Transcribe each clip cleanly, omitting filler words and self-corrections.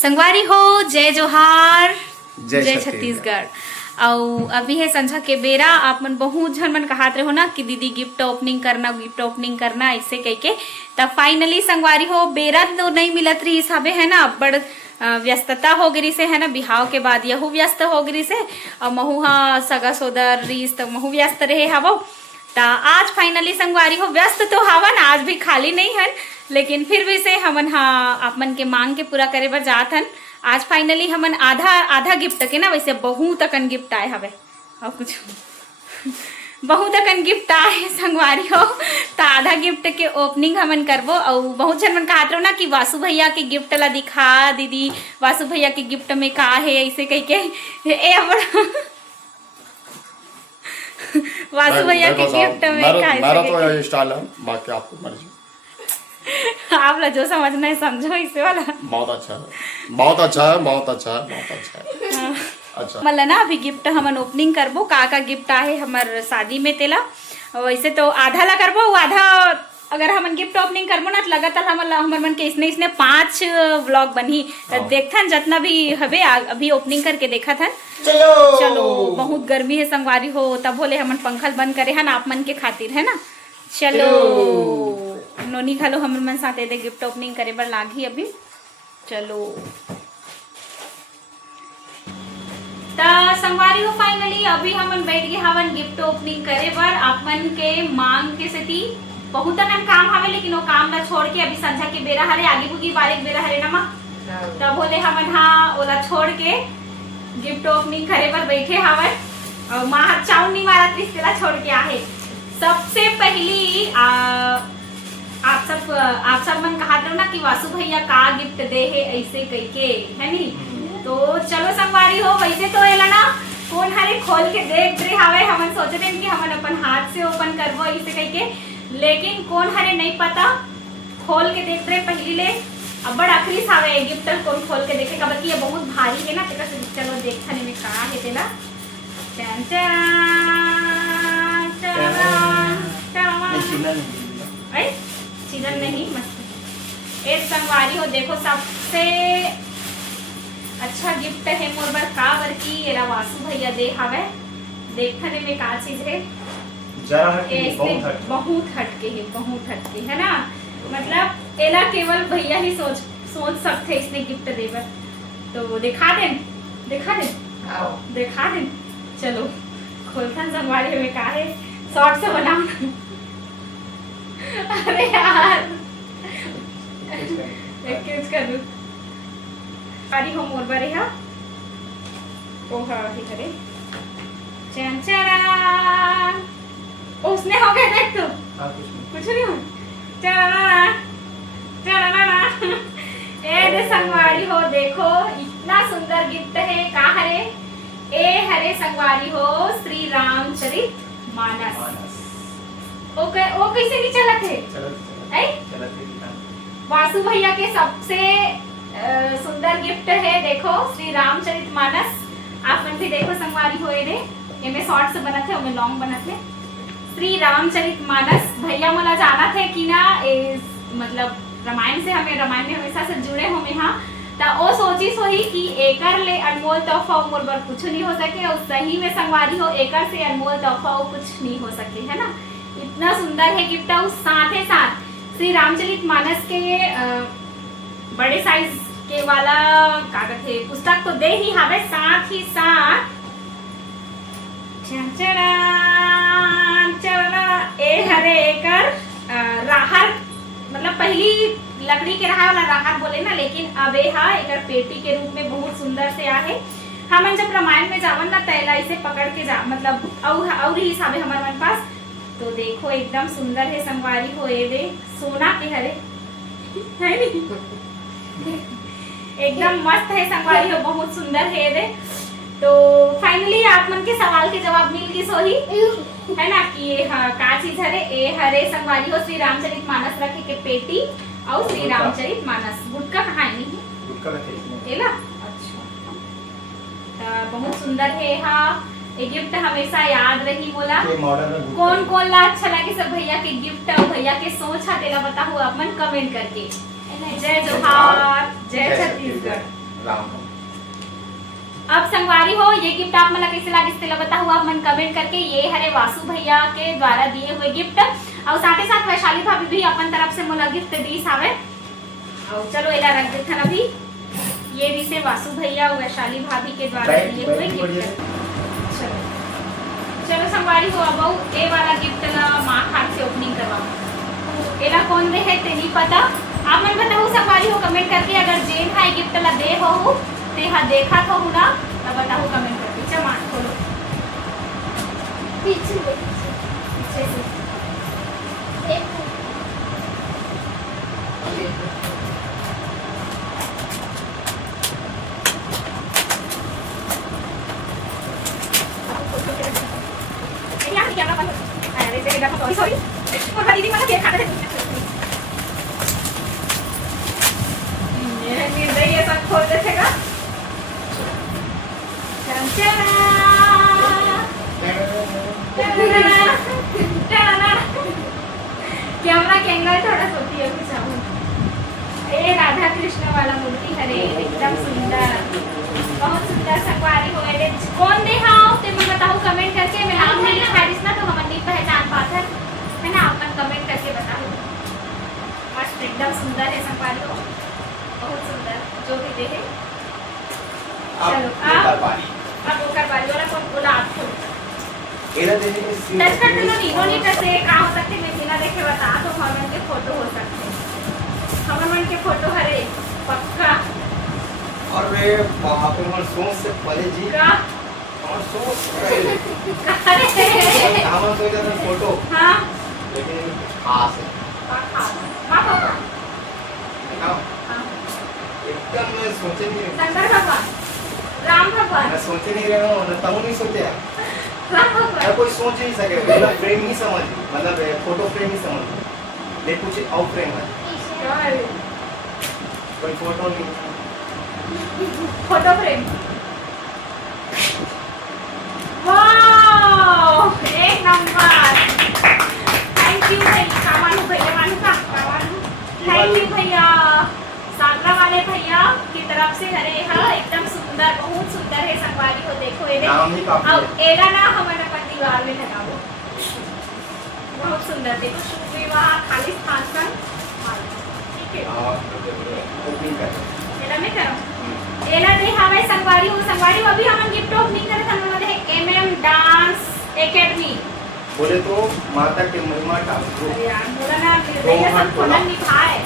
संगवारी हो जय जोहार जय छत्तीसगढ़। और अभी है संझा के बेरा आप मन बहुत झन मन कहत रहे हो ना कि दीदी गिफ्ट ओपनिंग करना ऐसे कह के तब फाइनली संगवारी हो बेरा तो नहीं मिलत रही हिसाबे है ना बड़ व्यस्तता हो गई से है ना बिहाव के बाद यहू व्यस्त हो गई से और महू हा सगा सोदर रीस तो महू व्यस्त रहे हवो ता आज फाइनली संगवारी हो व्यस्त तो हवन आज भी खाली नहीं हन लेकिन फिर भी से हमन हा आप मन के मांग के पूरा करे बर जात हन। आज फाइनली हमन आधा गिफ्ट के ना वैसे बहुत अकन गिफ्ट आए हवे और कुछ बहुत अकन गिफ्ट आए संगवारी हो तो आधा गिफ्ट के ओपनिंग हमन करबो और बहुत जन मन कहत रहो ना कि वासु भैया के गिफ्ट ला दिखा दीदी वासु भैया के गिफ्ट में का है ऐसे कह के ए वासु भैया के गिफ्ट में का मेरा तो यही स्टाइल है बाकी आपको मर्जी आप ला जो समझना है समझो इसे वाला बहुत अच्छा है अच्छा मतलब ना अभी गिफ्ट हमन ओपनिंग करबो का गिफ्ट आहे हमर शादी में तेला वैसे तो आधा ला करबो आधा अगर हमन गिफ्ट ओपनिंग करबो ना तो लगातार हमर मन के इसने 5 व्लॉग बनी देखथन जितना भी हवे अभी ओपनिंग करके देखा था। चलो बहुत गर्मी है संगवारी हो तब बोले हमन पंखल बंद करे हन आप मन के खातिर है ना। चलो नोनी घलो हमर मन साथ दे गिफ्ट ओपनिंग करे बर लागी अभी चलो संगवारी हो फाइनली अभी हमन बैठ गए हवन गिफ्ट ओपनिंग करे बर आप मन के मांग के सेती बहुत अकन काम हवे लेकिन वो काम ला छोड़ के अभी संझा के बेरा हरे आगे बुगी बारीक बेरा हरे नमा तब बोले हमन हाँ ओला छोड़ के गिफ्ट ओपनिंग करे बर बैठे हवन और माँ चाउन नहीं मारा त्रिस्तेला छोड़ के आहे। सबसे पहली आप सब मन कहा ना कि वासु भैया का गिफ्ट दे है ऐसे कह के है नी तो चलो संगवारी हो वैसे तो एला ना कौन हरे खोल के देख रहे हवे हमन सोचे थे कि हमन अपन हाथ से ओपन करबो ऐसे कह के लेकिन कौन हरे नहीं पता खोल के देख रहे पहली ले अब बड़ आखिरी सावे गिफ्ट कौन खोल के देखे कब ये बहुत भारी है ना तेरा चलो देखने में का है तेला चन चीजन नहीं मस्त एक संगवारी हो देखो सबसे अच्छा गिफ्ट है मोर बर का बर की एरा वासु भैया दे हवे देखने में का चीज है बहुत हटके है ना मतलब एला केवल भैया ही सोच सकते इसने गिफ्ट देवर तो दिखा दे चलो खोलथन संगवारी में का है शॉर्ट से बना अरे यार एक्सक्यूज कर लूं पारी हो मोर बारे हा ओ हा ठीक करे चन चरा उसने हो गया देख तू कुछ नहीं हो चला ए दे संगवारी हो देखो इतना सुंदर गिफ्ट है का हरे ए हरे संगवारी हो श्री रामचरित मानस ओ कैसे नहीं चलत है वासु भैया के सबसे सुंदर गिफ्ट है देखो श्री रामचरित मानस आप मन भी देखो संगवारी हो रे एमे शॉर्ट से बनत है ओमे लॉन्ग बनत है श्री रामचरित मानस भैया मोला जाना थे कि ना मतलब रामायण में हमेशा से जुड़े हो में हाँ ता ओ सोची सोही कि एकर ले अनमोल तोहफा मोर बर कुछ नहीं हो सके और सही में संगवारी हो एकर से अनमोल तोहफा कुछ नहीं हो सके है ना इतना सुंदर है गिफ्ट और साथ ही साथ श्री रामचरित मानस के बड़े साइज के वाला कागज है पुस्तक तो दे ही हवे साथ ही साथ ए हरे एकर राहर मतलब पहली लकड़ी के रहा वाला राहर बोले ना लेकिन अब एकर पेटी के रूप में बहुत सुंदर से आहे। हमन जब रामायण में जावन ना तैला इसे पकड़ के जा मतलब और ही हिसाबे हमारे मन पास तो देखो एकदम सुंदर है संगवारी हो ए दे सोना के हरे है नी एकदम मस्त है संगवारी हो बहुत सुंदर है दे तो फाइनली आप मन के सवाल के जवाब मिल गई सोही है ना कि ये का चीज हरे ए हरे संगवारी हो श्री रामचरित मानस रखे के पेटी और श्री रामचरित मानस गुटका कहानी है एला अच्छा बहुत सुंदर है हाँ ये गिफ्ट हमेशा याद रही मोला कौन ला अच्छा लगे सब भैया के गिफ्ट और भैया के सोच हा तेला बताओ अपन कमेंट करके जय जोहार जय छत्तीसगढ़। राम अब संगवारी हो ये गिफ्ट आप मला कैसे लागे इसके बता हुआ आप मन कमेंट करके। ये हरे वासु भैया के द्वारा दिए हुए गिफ्ट और साथ ही साथ वैशाली भाभी भी अपन तरफ से मोला गिफ्ट दी सावे। और चलो एला रख देथन अभी। ये भी से वासु भैया और वैशाली भाभी के द्वारा दिए हुए गिफ्ट। चलो चलो संगवारी हो अब ए वाला गिफ्ट ला मां हाथ से ओपनिंग करवाओ। एला कौन दे है ते नहीं पता। आप मन बताओ संगवारी हो कमेंट करके। अगर जेन है गिफ्ट ला दे हो ते हा देखा था ना तब बताओ कमेंट करके। चलो खोलो पीछे पीछे से एक कैमरा बंद अरे तेरे देखो सॉरी सॉरी और दीदी मला केक खाता थे मेरे निर्दयी ये सब खोल देगा। कैमरा के एंगल थोड़ा सोती है कुछ अब। ये राधा कृष्ण वाला मूर्ति हरे एकदम सुंदर बहुत सुंदर संगवारी हो गए। कौन दे हाँ ते मैं बताऊँ कमेंट करके। मैं नाम नहीं लिखा है ना तो हम नहीं पहचान पाते है ना। अपन कमेंट करके बताओ। मस्त एकदम सुंदर है संगवारी हो बहुत सुंदर जो भी दे है। चलो अब ओकर बारी वाला कौन बोला आपको एला देने के सीन टच कर लो नहीं होनी टच से का हो सकते मैं बिना देखे बता तो हमन के फोटो हो सकते हमन के फोटो हरे पक्का। और वे वहां पे मन सोच से पहले जी का और सोच पहले अरे हम सोच रहे फोटो हां लेकिन खास है मां पापा देखो एकदम मैं सोचे नहीं शंकर भगवान राम भगवान मैं सोचे नहीं रहा हूँ ना तब नहीं सोचे राम भगवान कोई सोच नहीं सके मतलब फ्रेम नहीं समझ मतलब फोटो फ्रेम नहीं समझ ले कुछ आउट फ्रेम है कोई फोटो नहीं फोटो फ्रेम वाह एक नंबर। थैंक यू भैया कामानु भैया मानू का कामानु थैंक यू भैया सागरा वाले भैया की तरफ से हरे हाँ एकदम सुंदर बहुत सुंदर है संगवारी हो देखो ये नाम ही काफी अब एला ना हमारे अपन दीवार में लगाओ बहुत सुंदर देखो शुभ विवाह खाली स्थान पर ठीक है ओपनिंग कर एला में करो एला दे हमें संगवारी हो अभी हम गिफ्ट ओपनिंग करे थे हम दे एमएम डांस एकेडमी बोले तो माता के महिमा डांस ग्रुप अरे यार बोला ना निर्दयी सब खोलन निभाए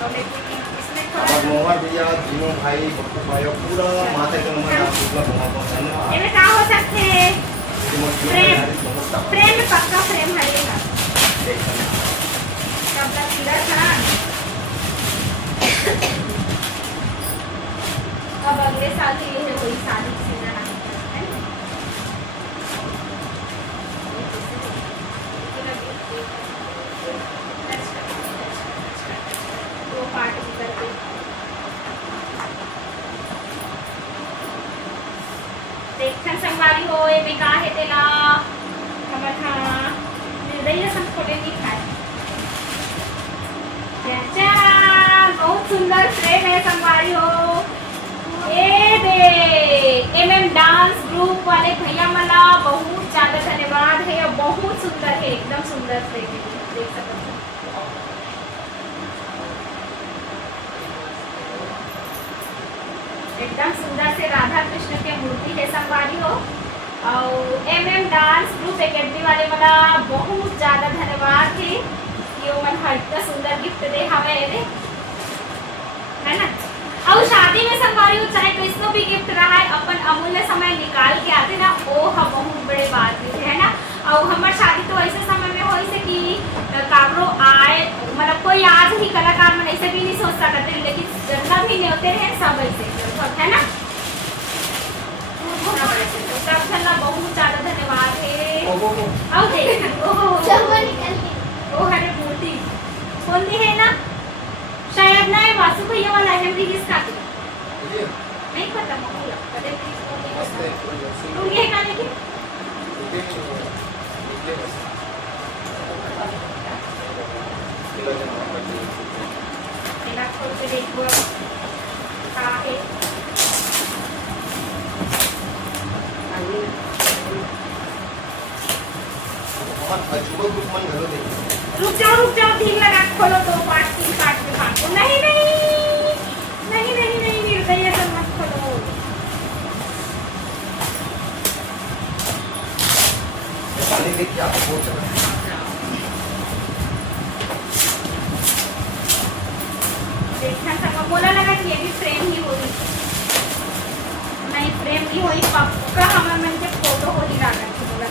तो लेकिन इसमें और थोड़ा मोहर भैया तीनों भाई बप्पू भाई और पूरा माता के महिमा डांस ग्रुप में बहुत धन्यवाद। ये क्या हो सकते हैं प्रेम पक्का प्रेम हरेगा कब तक सीधा था अब अगले साल से ये है कोई शादी सीजन है वो पार्टी करके देखन संगवारी हो ये भी का है तेला हमर था निर्दयी सब खोले नहीं खाए चाचा बहुत सुंदर फ्रेम है संगवारी हो। ए दे एमएम डांस ग्रुप वाले भैया मला बहुत ज्यादा धन्यवाद है और बहुत सुंदर है एकदम सुंदर फ्रेम है देख सकते हो। एकदम सुंदर से राधा कृष्ण की मूर्ति है संगवारी हो और एमएम डांस ग्रुप एकेडमी वाले मला बहुत ज्यादा धन्यवाद है कि वो मन इतना सुंदर गिफ्ट दे हमें है ना। और शादी में संगवारी हो चाहे किसको भी गिफ्ट रहा है अपन अमूल्य समय निकाल के आते ना वो हम बहुत बड़े बात है ना। और हमार शादी तो ऐसे समय में हो से कि काबरो आए मतलब कोई आज ही कलाकार मन ऐसे भी नहीं सोच सकते लेकिन जितना भी न्योते हैं सब ऐसे है ना। सब धन्यवाद बहुत ज्यादा धन्यवाद है। और देख ओ हरे मूर्ति कौन दी है ना शायद ना वासु भैया वाला है हम किसका नहीं पता मुझे कदे तुम ये का लेकिन इला खोल के देखो शादी होई पक्का हमर मन के फोटो होली राधा की बोला।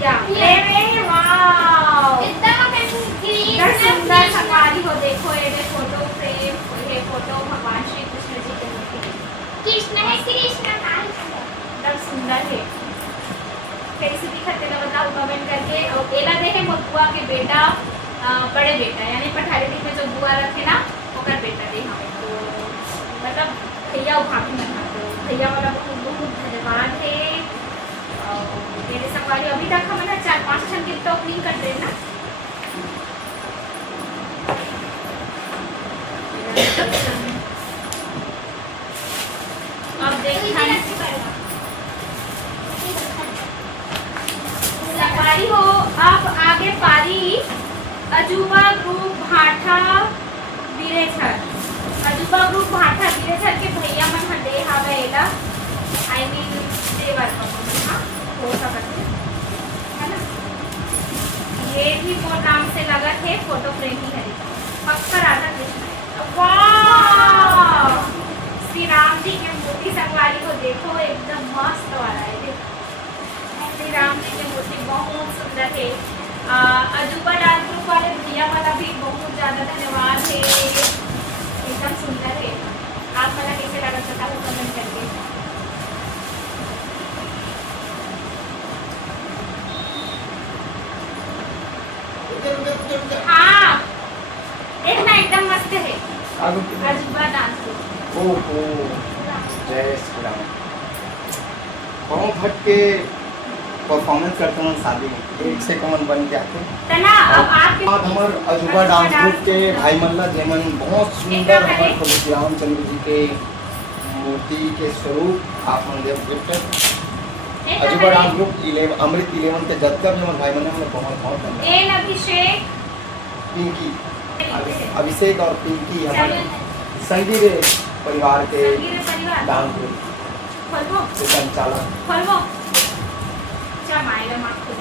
क्या ए वाओ एकदम अपन इतना सुंदर संगवारी हो देखो ये फोटो फ्रेम, ये फोटो भगवान श्री कृष्ण जी के मूर्ति कृष्ण है, कृष्ण का एकदम सुंदर है। कैसे दिखते ना बताओ कमेंट करके। और एला देखे मोर बुआ के बेटा बड़े बेटा यानी पठारी दी में जो बुआ रखे ना ओकर बेटा दे हमें तो मतलब भैया और भाभी मन तो भैया वाला बहुत बहुत धन्यवाद है। और मेरे संगवारी अभी तक हमने 4-5 जन गिफ्ट ओपनिंग कर दे ना। अब देखिए संगवारी हो अब आगे पारी अजूबा ग्रुप भाठा बिरेछर। अजूबा ग्रुप भाठा बिरेछर के भैया मन ह दे हावे एला आई मीन देवर का हां हो सकत है ना। ये भी मोर नाम से लगा है फोटो फ्रेम ही है पक्का राधा कृष्ण। वाह श्री राम जी की मूर्ति संगवारी को देखो एकदम मस्त वाला है। श्री राम जी की मूर्ति बहुत सुंदर है। अजूबा डांस ग्रुप वाले भैया वाला भी बहुत ज़्यादा धन्यवाद है एकदम सुंदर है। आप वाला कैसे लगा बताओ कमेंट करके। हाँ देखना एकदम मस्त है अजूबा डांस ग्रुप। ओहो जय श्री राम। बहुत हट के परफॉर्मेंस करते हैं शादी में एक से कमन बन के आते तना अब आपके बाद हमार अजूबा डांस ग्रुप के भाई मल्ला जेमन बहुत सुंदर हमारे प्रभु रामचंद्र जी के मूर्ति के स्वरूप आप मन देव गिफ्ट अजूबा डांस ग्रुप अमृत 11 के जत्ता भी हमारे भाई मन ने बहुत बहुत धन्यवाद। एल अभिषेक पिंकी अभिषेक और पिंकी हमारे संगीत परिवार के संगीत परिवार डांस ग्रुप खोलबो के संचालक खोलबो चा मायला मारतो।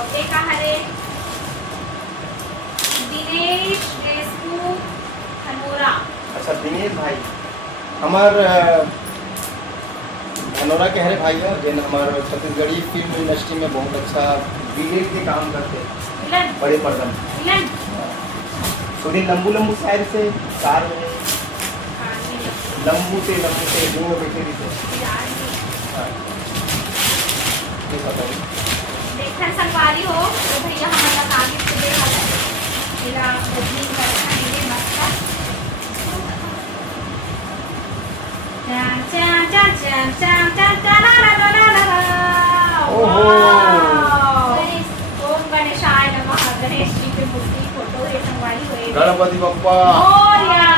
ओके कहाँ रे दिनेश देशमुख धनोरा। अच्छा दिनेश भाई हमार धनोरा के हरे भाई हो जिन हमारे छत्तीसगढ़ी फिल्म इंडस्ट्री में बहुत अच्छा विलेन के काम करते हैं मिलन बड़े पर्दन मिलन थोड़ी लंबू लंबू शायर से कार में लंबू से रूम में बैठे भी थे। हाँ, ये बताइए। देखकर संगवारी हो तो भैया हमारा आगे से दे वाला मेरा ओपनिंग करना है मस्त चां चां चां चां चां चां चां ला ला ला ला ला। ओहो। ओम गणेशाय नमः। गणेश जी की मूर्ति फोटो है संगवारी हुए गणपति बप्पा मोरया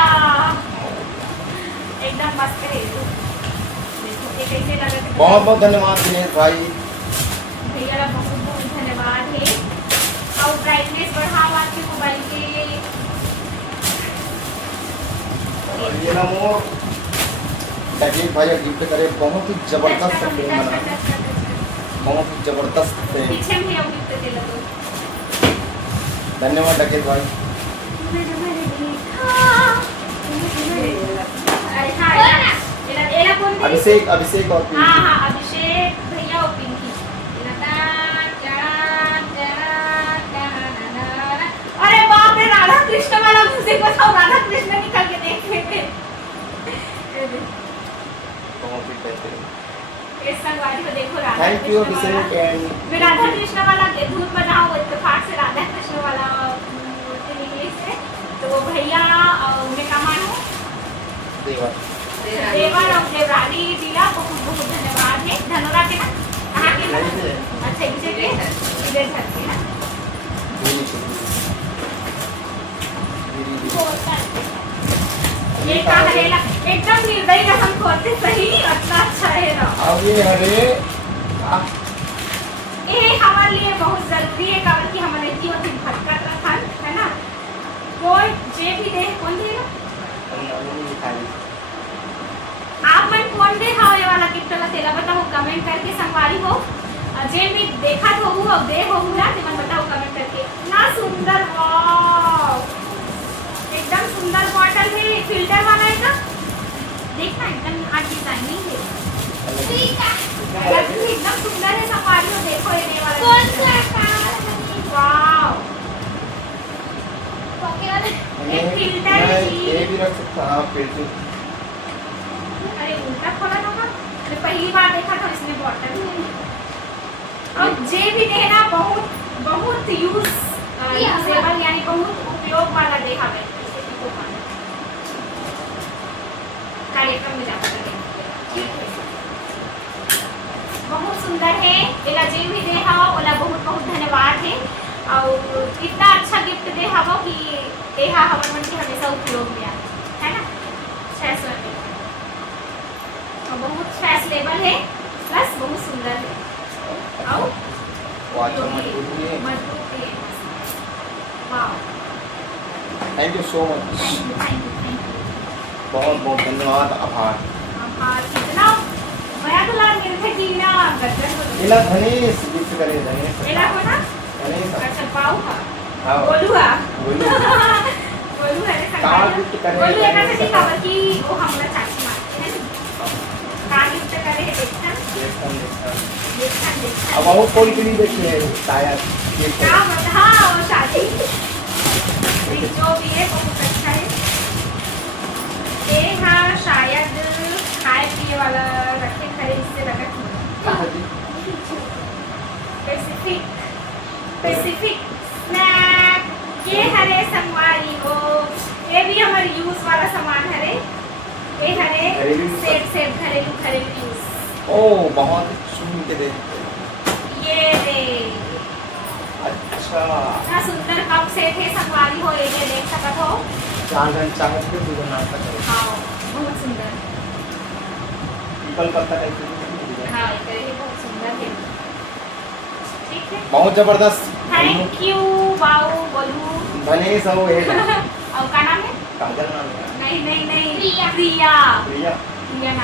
एकदम मस्त है। देखो ये कैसे लगा है। बहुत बहुत धन्यवाद दिनेश भाई। भैया का बहुत बहुत धन्यवाद है। और ब्राइटनेस बढ़ाओ आपके मोबाइल के। और ये ना मोर तकलीफ भाई गिफ्ट करे बहुत ही जबरदस्त फिल्म बना बहुत ही जबरदस्त फिल्म। पीछे में हम गिफ्ट दे लगो। धन्यवाद डकेत भाई। अरे हाँ एला कौन दी? अभिषेक अभिषेक और पिंकी। हाँ हाँ अभिषेक भैया और पिंकी। अरे बाप रे राधा कृष्ण वाला म्यूजिक बताओ। राधा कृष्ण निकल के देख लेते। बहुत ही बेहतरीन। इस संगवारी को देखो राधा थैंक यू कृष्ण वाला। अभिषेक एंड मैं राधा कृष्ण वाला धून बनाओ इत्तेफाक से राधा कृष्ण वाला मूर्ति निकली से तो वो भैया उन्हें का मानो देवा देवर और देवरानी जिला बहुत बहुत धन्यवाद है। धनोरा के ना कहाँ के ना? अच्छा इसे के इधर धरती ना ये कहाँ है ला एकदम निर्दयी रकम खोलते सही अच्छा अच्छा है ना। अब ये हरे ये हमारे लिए बहुत जरूरी है कारण कि हमारे जीवन में भटकत रखा है ना। कोई जे भी दे कौन देगा आप मन कौन दे हाँ ये वाला गिफ्ट ला तेरा बताओ कमेंट करके संगवारी हो। जे मी देखा तो हूँ अब दे हो ना ते मन बताओ कमेंट करके इतना सुंदर वाव एकदम सुंदर बॉटल है फिल्टर वाला है ना देखना एकदम आज डिजाइनिंग है ठीक है एकदम सुंदर है संगवारी हो देखो ये वाला कौन सा कहाँ वाव पॉकेट वाला एक फिल्टर मैं जी ये भी रख सकता हाँ फिल्टर अरे उल्टा खोला था मैंने पहली बार देखा था इसमें बॉटल और जे भी देना बहुत बहुत यूजेबल यानी बहुत उपयोग वाला देखा है कार्यक्रम में जाकर बहुत सुंदर है एला जे भी दे हा ओला बहुत बहुत धन्यवाद है और इतना अच्छा गिफ्ट दे हवो कि एहा हमन मन के हमेशा उपयोग में आए है ना फैशन में और बहुत फैशनेबल है प्लस बहुत सुंदर है और वाच मजबूत भी है मजबूत भी है वाह thank you so much thank you बहुत बहुत धन्यवाद आभार हाँ कितना मैं तो लगा निर्भय की ना गदर हो इला धनेश गिफ्ट करे धनेश एला को ना धनेश अच्छा पाऊ का हाँ बोलुआ बोलू बोलू है का गिफ्ट करे बोलू एक ऐसे दिखा कि वो हमरा चाची मारते हैं का गिफ्ट करे है देखना देखना अब वो कौन के लिए देखे शायद ये क्या मतलब हाँ वो शादी जो भी है बहुत अच्छा है ये हाँ शायद खाए पिए वाला रखे खरे इससे लगा स्पेसिफिक स्नैक ये हरे संगवारी हो ये भी हमारे यूज वाला सामान हरे ये हरे सेट घरेलू यूज ओ बहुत सुन के दे ये रे अच्छा इतना सुंदर कप सेट है संगवारी हो ये देख सकत हो चार घंटे चाहत के दूध नाश्ता करे हाँ बहुत सुंदर पीपल पत्ता टाइप हाँ ये बहुत सुंदर है ठीक है बहुत जबरदस्त थैंक यू वाओ बोलू धनेश हो ये और का नाम है काजल नाम है नहीं प्रिया। प्रिया प्रिया नाम